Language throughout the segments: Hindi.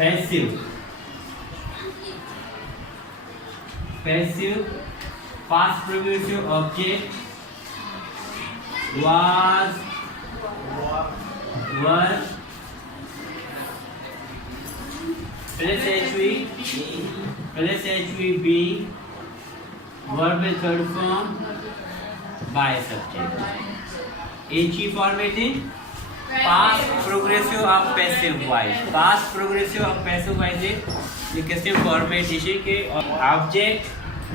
passive past progressive object was were plus HV being verb in third form by subject. HE format in past progressive of passive voice. Past progressive of passive voice is the question format is के object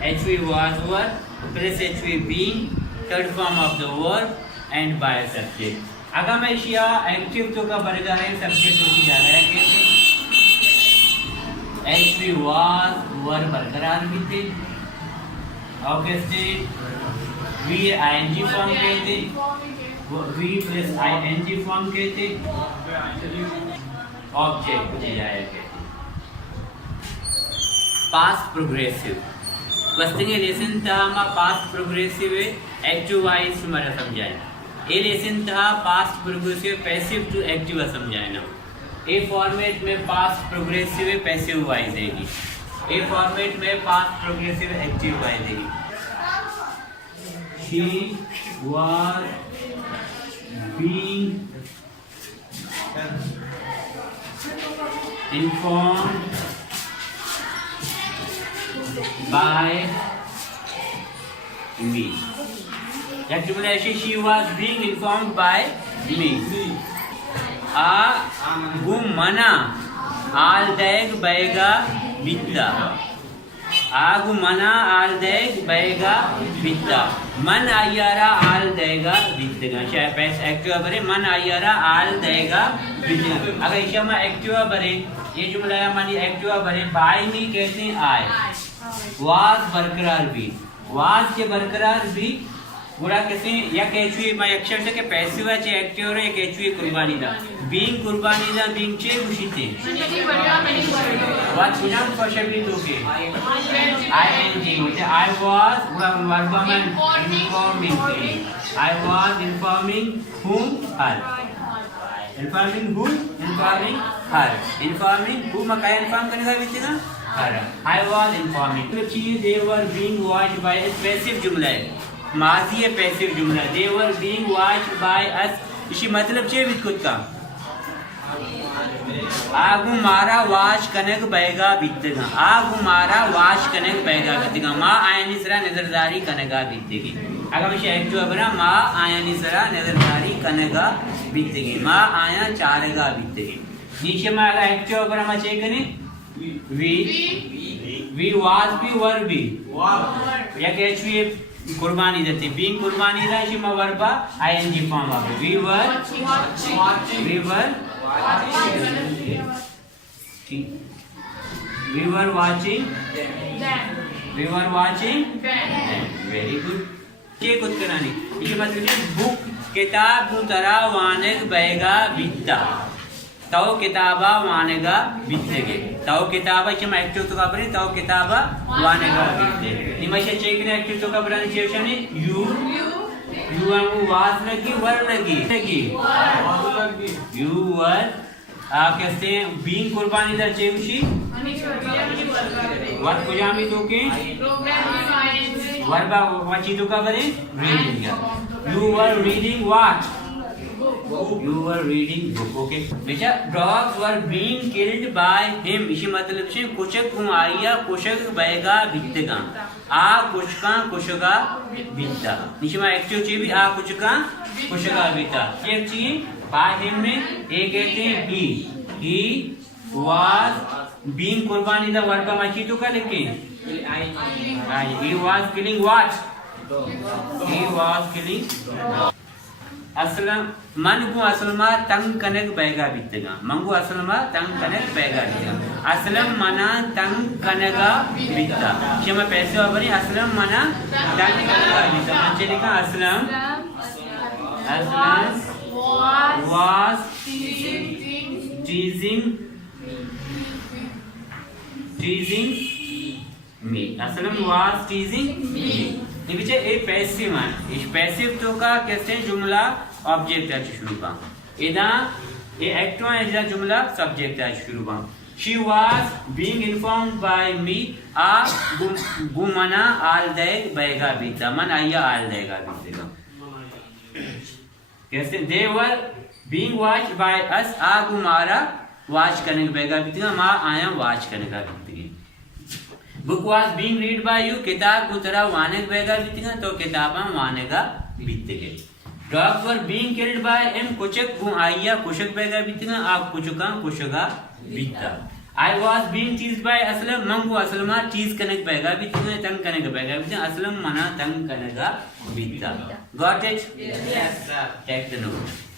HV was were plus HV being third form of the verb and by subject. अगर मैं इशिया एक्टिव तो का बरकरार है सब्जेक्ट होती जा रहा है कैसे HV was were बरकरार भी थे और कैसे V ing फॉर्म कहते V plus ing फॉर्म कहते ऑब्जेक्ट हो जाएगा पास्ट प्रोग्रेसिव वस्तुएं लेसन था हम पास्ट प्रोग्रेसिव एक्टिव वाइज तुम्हारा समझाए ये लेसन था past progressive passive to active समझाए ना ए फॉर्मेट में पास्ट प्रोग्रेसिव पैसिव वाइज देगी ए फॉर्मेट में पास्ट प्रोग्रेसिव एक्टिव वाइज देगी She was being informed by me. Actually, she was being informed by me. Agumana aldeg baiga bitta. Agumana aldeg baiga bitta. मन आयारा आल देगा बितेगा शायद पैस एक्टिवा भरे मन आयारा आल देगा बितेगा अगर इसे हम एक्टिवा भरे ये जुमला है हमारी एक्टिवा भरे बाय मी कहते हैं आए वाज बरकरार भी वाज के बरकरार भी बुरा कहते हैं या कहचुए मैं अक्षर से के पैसिव है चे एक्टिव रे कहचुए कुर्बानी दा बीइंग चे खुशीते व्हाट गुनाम फशबी दोगे ing होते I was वर्ब में informing I was informing whom her informing who मका इन्फॉर्म करने का बितेगा her I was informing तो चीज they were being watched by a passive जुमला है माजी है पैसिव जुमला they were being watched by us इसी मतलब चे विद खुद का आगु मारा वाश कनक बैगा बितेगा आगु मारा वाश कनक बैगा बितेगा माँ आयनी सरा नजरदारी कनगा बितेगी अगर मैं शेख जो अपना माँ आयनी सरा नजरदारी कनगा बितेगी माँ आया चारगा बितेगी नीचे में अगर एक जो अपना मैं चेक करें वी वाज भी वर भी या कहचुए कुर्बानी देते बीइंग कुर्बानी रहा इसी में वर्बा आईएनजी फॉर्म आ गया we were watching very good के कुछ करानी इसी मतलब बुक किताब नु तरा वानेग बैगा बित्ता ताऊ किताबा वानेगा बितेगे ताऊ किताबा इसे मैं एक्टिव तो का बने ताऊ किताबा वानेगा बितेगे निमशे चेक ने एक्टिव तो का बने चेवशनी यू आमु वाज लगी वर लगी यू वर कहते हैं बीइंग कुर्बानी दर चेवशी वर कुजामी तो के वर्बा वची तो का बने reading you were reading what You were reading book. Okay. बेचा dogs were being killed by him. इसी मतलब से कुशक कुमारिया कुशक बैगा बितेगा आ कुशका कुशका बिता निशी में एक्टिव चीज भी आ कुशका कुशका बिता एक चीज by him में एक कहते हैं he was being कुर्बानी दा वर्ब में चीज तो क्या लिखे he was killing what he was killing Aslam मन को असलमा तंग कनक बैगा बितेगा मंगु असलमा तंग कनक बैगा बितेगा असलम मना तंग कनगा बिता क्षमा पैसे वापरी असलम मना तंग कनगा बिता मंचे लिखा Aslam was teasing me Aslam was teasing me ये पीछे एक पैसिव है इस पैसिव तो का कैसे जुमला ऑब्जेक्ट है शुरू का इधर ये एक्टो है जुमला सब्जेक्ट है शुरू में she was being informed by me आ गुमना आल देग बैगा बीता मन आया आल देगा बीतेगा कैसे they were being watched by us आ गुमारा वॉच करने का बैगा बीतेगा मां आया वॉच करने का बीतेगा book was being read by you किताब को तरह वाने का बैगा बीतेगा तो किताबा वाने का बीतेगा dogs were being killed by एम कुचक गु आया कुशक बैगा बीतेगा आप कुचका कुशगा बीता I was being teased by Aslam मंगो असलमा टीज करने का बैगा बीतेगा तंग करने का बैगा बीतेगा असलम मना तंग करने का बीता got it yes sir take the note